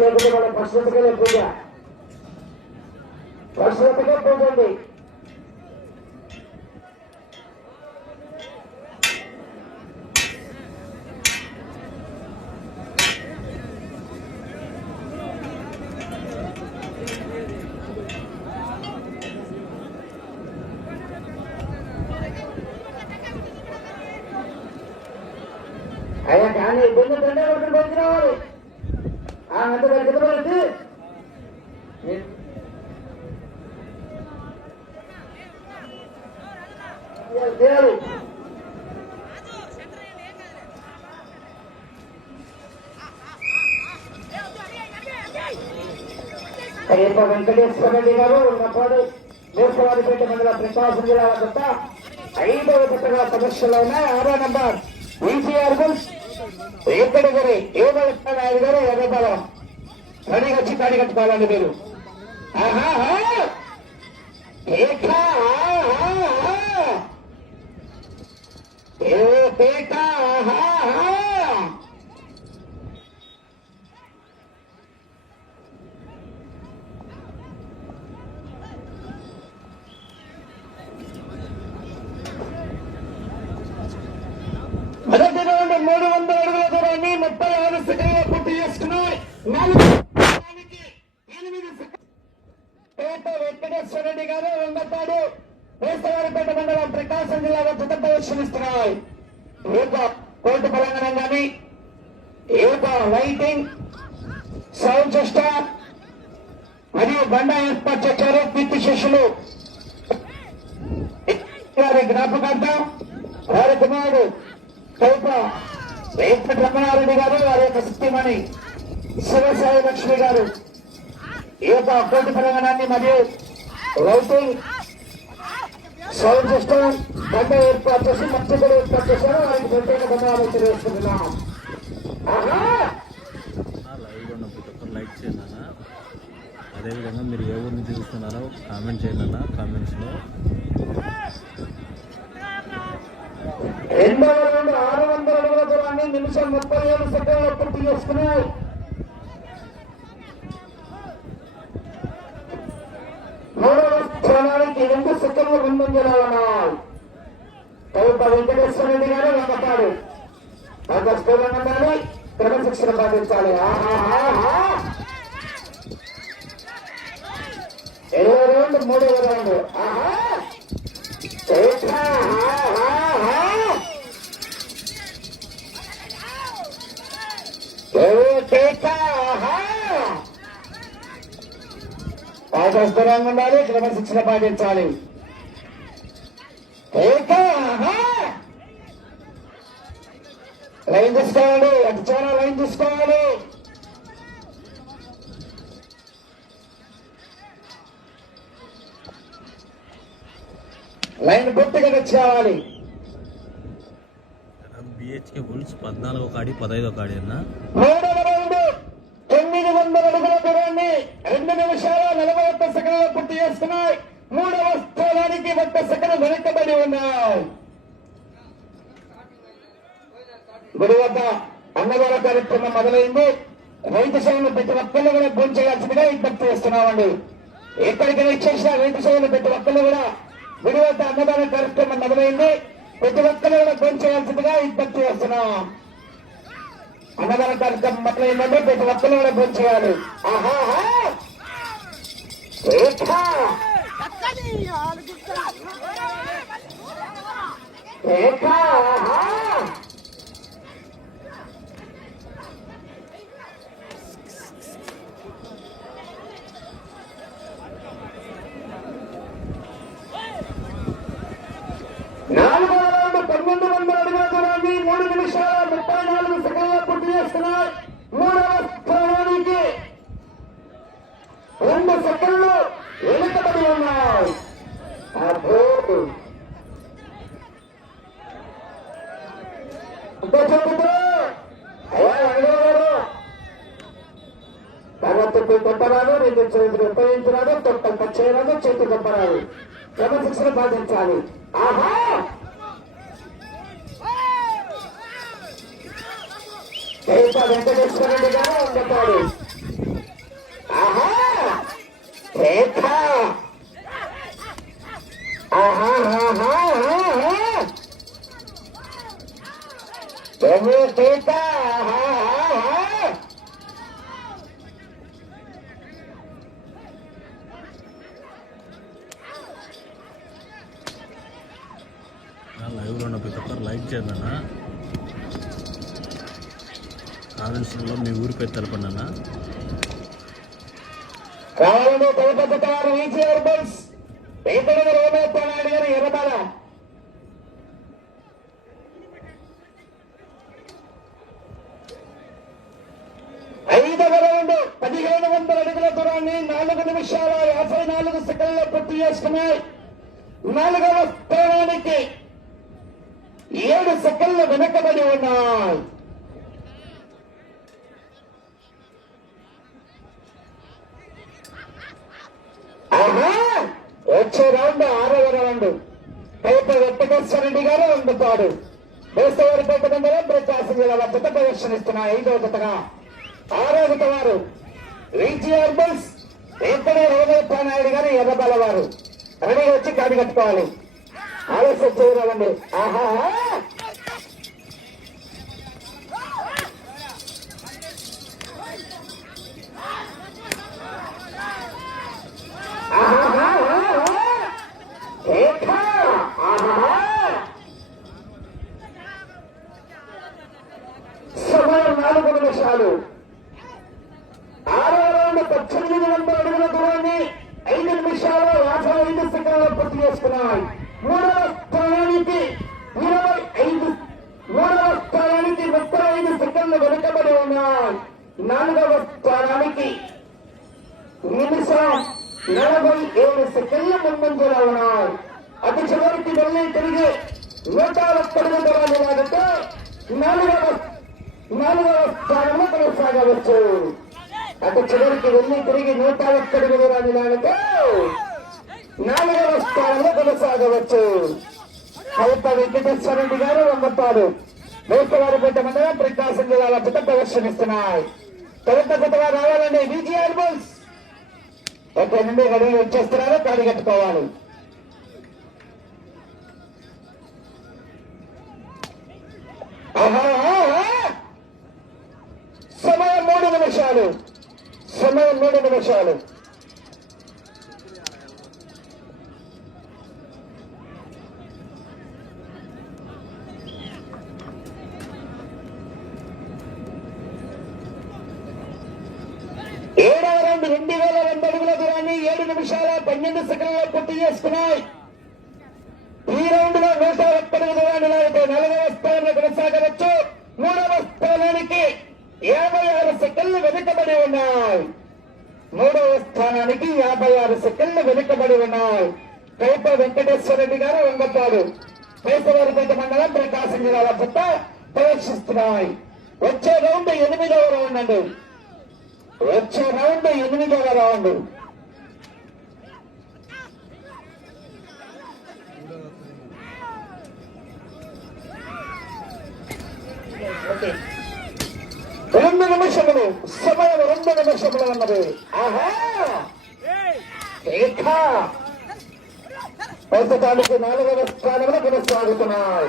లేకుంటే మన పరిస్థితిగా పూజ పరిస్థితిగా పూజ అండి. అయ్యా కానీ ఇబ్బంది తండ్రి ఒకటి బయట రావాలి. అంత బయట పడితే వెంకటేశ్వర రెడ్డి గారు ఉన్నప్పుడు మూర్ఖవారిపేట మండల ప్రకాశం జిల్లా కొత్త 5వ జతగా ప్రదర్శనలో ఉన్నాయి. 6వ నంబర్ ఈసీఆర్ ఎక్కడి గారి నాయుడు గారు ఎర్రపాలెం కడిగచ్చి కట్టుకోవాలండి మీరు. మొదటి రౌండ్ 300 అడుగుల దూరాన్ని 36 సెకండ్లో పూర్తి చేసుకున్నాయి. 8 వెంకటేశ్వర రెడ్డి గారు వంగతాడు వేసవారిపేట మండలం ప్రకాశం జిల్లా జత ప్రదర్శనిస్తున్నాయి. ఏక కోర్టు పరంగా కానీ ఏక లైటింగ్ సౌండ్ సిస్టమ్ మరియు బండా ఏర్పాటు చేశారు. కీర్తి శిష్యులు వారి జ్ఞాపకార్థం వారి కుమారుడు కౌప వెంకటరమణారెడ్డి గారు వారి యొక్క సత్యమణి శివసాయి లక్ష్మి గారు ఈ యొక్క కోటి తెలంగాణాన్ని మరియు లైటింగ్ సౌండ్ సిస్టమ్ బండ ఏర్పాటు చేసి మత్స్యకులు ఏర్పాటు చేశారు. వారికి ప్రత్యేక ధన్యవాదాలు తెలియజేస్తున్నాం. లైక్ చేయండి. అదేవిధంగా మీరు ఏ ఊరిని చూస్తున్నారో కామెంట్ చేయండి కామెంట్స్లో. 2వ రౌండ్ 600 అడుగుల దూరాన్ని నిమిషం 37 సెకండ్లో పూర్తి చేసుకున్నాయి. 3వ స్థానానికి 2 సెకండ్లు ముందంజలో ఉన్నాయి. కౌప వెంకటేశ్వర రెడ్డి గారు వంగపాడు అంత స్థూలంగా ఉండాలి. క్రమశిక్షణ పాటించాలి. 7వ రౌండ్ 3వ రౌండ్ స్థిరంగా ఉండాలి. క్రమశిక్షణ పాటించాలి. లైన్ తీసుకోవాలి. అటు చాలా లైన్ తీసుకోవాలి. లైన్ పూర్తిగా తెచ్చుకోవాలి. బిహెచ్కే బుల్స్ 14వ కాడి 15వ కాడి అన్న 3వ రౌండ్ 900 అడుగుల దూరాన్ని 2 నిమిషాల 41 సెకండ్లు పూర్తి చేసుకున్నాయి. 3వ స్థానానికి 1 సెకండ్ వెనకబడి ఉన్నాయి. గుడి వద్ద అన్నదాన కార్యక్రమం మొదలైంది. రైతు సేవలు ప్రతి ఒక్కళ్ళు కూడా భోజనం చేయాల్సిందిగా విజ్ఞప్తి చేస్తున్నామండి. ఎక్కడికి ఇచ్చేసిన రైతు సేవలు ప్రతి ఒక్కళ్ళు కూడా గుడి వద్ద అన్నదాన కార్యక్రమం మొదలైంది. ప్రతి ఒక్కరు కూడా భోజనం చేయాల్సిందిగా విజ్ఞప్తి చేస్తున్నాం. అన్నదాన కార్యక్రమం మొదలైందంటే ప్రతి ఒక్కరు కూడా భోజనం చేయాలి. ఏకా నాలుగో రౌండ్ 1200 అడుగుల దూరాన్ని 3 నిమిషాల 34 సెకండ్ల పూర్తి చేస్తున్నాయి. మూడవ స్థానానికి 2 సెకండ్లు వెనుకబడి ఉన్నాయి. తరగతి కొట్టరాదు, 2 చేతులు ఉపయోగించరాదు, తొట్టంత చేయరాదు, చేతి కొట్టరాదు. క్రమశిక్షణ పాటించాలి. ఆహా వెంకటేశ్వర రెడ్డి గారు ఉండతాడు. ఆహా లైవ్ లో ఉన్న ప్రతి ఒక్కరు లైక్ చేయండి అన్న. కామెంట్స్లో మీ ఊరి పేరు తెలపండి అన్న. కావాలని తెలపతారు ఈజీఆర్ బస్ వెంకటగిరి రోమేపనాయుడు గారు ఎర్రబాల. ఐదవ రౌండ్ 1500 అడుగుల దూరాన్ని 4 నిమిషాల 54 సెకండ్ల పూర్తి చేసుకున్నాయి. 4వ స్థానానికి 7 సెకండ్లు వెనకబడి ఉన్నాయి. వచ్చే రౌండ్ 6వ రౌండ్ పైప వెంకటేశ్వర రెడ్డి గారు అందుతాడు. వేసవారిపేట మండలం ప్రకాశం జిల్లా జత ప్రదర్శనిస్తున్న 5వ జతగా 6వ జత వారు విజిఆర్ బస్ వెంకటే రోమేపనాయుడు గారు ఎర్రబాల వారు రెడీ వచ్చి కాడి కట్టుకోవాలి. ఆలస్యం చేయరాలండి. ఆహా సమయం 4 నిమిషాలు. 6వ రౌండ్ 1800 అడుగుల దూరాన్ని 5 నిమిషాల 55 సెకండ్ల పూర్తి చేసుకున్నాయి. 3వ స్థానానికి 35 సెకండ్లు వెనుకబడి ఉన్నాయి. 4వ స్థానానికి నిమిషం 47 సెకండ్ల ముందంజలో ఉన్నాయి. అటు చివరికి వెళ్ళి తిరిగి 130 దూరాన్ని లాగితే 4వ స్థానంలో కొనసాగవచ్చు. అటు చివరికి వెళ్ళి తిరిగి 130 దూరాన్ని లాగితే 4వ స్థానంలో కొనసాగవచ్చు. కవిత వెంకటేశ్వర రెడ్డి గారు వంగతాడు. వేసవారిపేట మండలం ప్రకాశం జిల్లాల జత ప్రదర్శనిస్తున్నాయి. కవిత జతగా రావాలండి. విజిఆర్ బస్ ఎక్కడి నుండి రెడీ వచ్చేస్తున్నారు. కాడి కట్టుకోవాలి. సమయం 3 నిమిషాలు. సమయం 3 నిమిషాలు. ఏడవ రౌండ్ 2000 అడుగుల దూరాన్ని 7 నిమిషాల 12 సెకండ్ల పూర్తి చేసుకున్నాయి. ఈ రౌండ్ లో 130 దూరాన్ని లాగితే 4వ స్థానంలో కొనసాగవచ్చు. 3వ స్థానానికి 56 సెకండ్లు వెనుకబడి ఉన్నాయి. 3వ స్థానానికి 56 సెకండ్లు వెనుకబడి ఉన్నాయి. కైప వెంకటేశ్వర రెడ్డి గారు వంగతాడు. వేసవారిపేట మండలం ప్రకాశం జిల్లా జత ప్రదర్శిస్తున్నాయి. వచ్చే రౌండ్ 8వ రౌండ్ అండి. వచ్చే రౌండ్ 8వ రౌండ్. రెండు నిమిషములు. సమయం 2 నిమిషములు ఉన్నది. ఆహా ప్రస్తుతానికి 4వ స్థానంలో కొనసాగుతున్నాయి.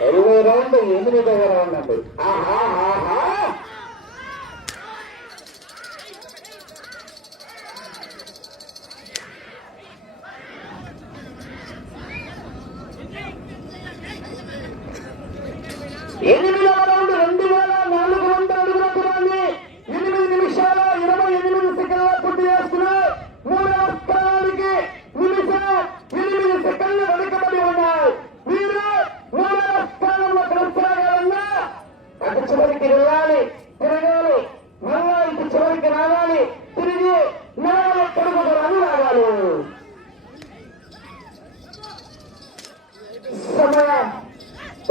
20వ రౌండ్ 8వ రౌండ్ అండి. ఆహా 8వ రౌండ్ 2400 అడుగుల దూరాన్ని 8 నిమిషాల 28 సెకండ్ల పూర్తి చేస్తున్నారు. 3వ స్థానానికి నిమిషం 8 సెకండ్లు వెనుకబడి ఉన్నారు. వీరు 3వ స్థానంలో కొనసాగాలన్నా అటు చివరికి వెళ్ళాలి, తిరగాలి, మళ్ళా ఇటు చివరికి రావాలి, తిరిగి 4 పొడుగు దూరాన్ని రావాలి. సమయం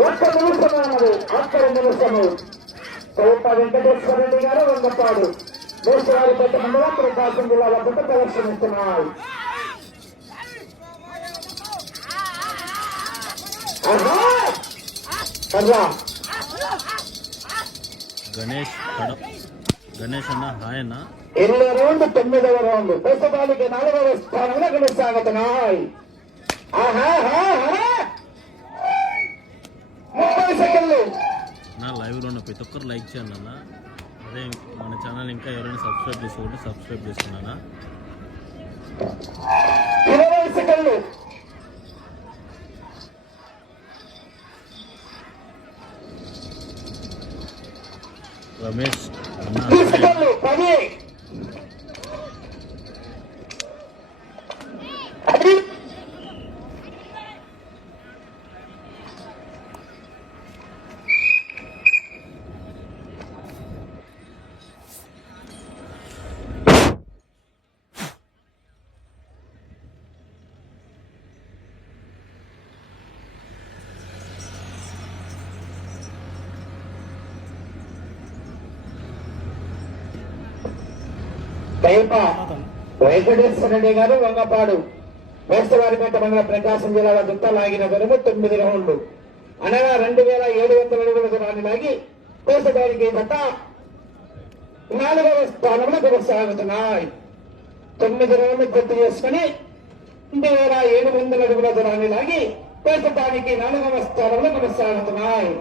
1 నిమిషం అన్నది. 1 నిమిషము. చౌప వెంకటేశ్వర రెడ్డి గారు వంగపాడు దేశవారిపేట మండలం ప్రకాశం జిల్లా వద్ద ప్రదర్శనిస్తున్నారు. గణేష్ అన్న హాయ్ అన్న. 8వ రౌండ్ 9వ రౌండ్ ప్రస్తుతానికి 4వ స్థానంలో కొనసాగుతున్నాయి. 30 సెకండ్లు. నా లైవ్లో ఉన్న ప్రతి ఒక్కరు లైక్ చేయండి అన్న. అదే మన ఛానల్ ఇంకా ఎవరైనా సబ్స్క్రైబ్ చేసుకోండి, సబ్స్క్రైబ్ చేసుకున్నానా. 20 సెకండ్లు. రమేష్ 10 సెకండ్లు. 10 కైప వెంకటేశ్వర రెడ్డి గారు వంగపాడు వేస్తవారిపేట మండల ప్రకాశం జిల్లా వద్ద లాగిన దూరము 9 రౌండ్లు అనగా 2700 అడుగుల దూరాన్ని లాగి కోసడానికి గత 4వ స్థానంలో కొనసాగుతున్నాయి. 9 రౌండ్లు పూర్తి చేసుకుని 2700 అడుగుల దూరాన్ని లాగి కోసడానికి 4వ స్థానంలో కొనసాగుతున్నాయి.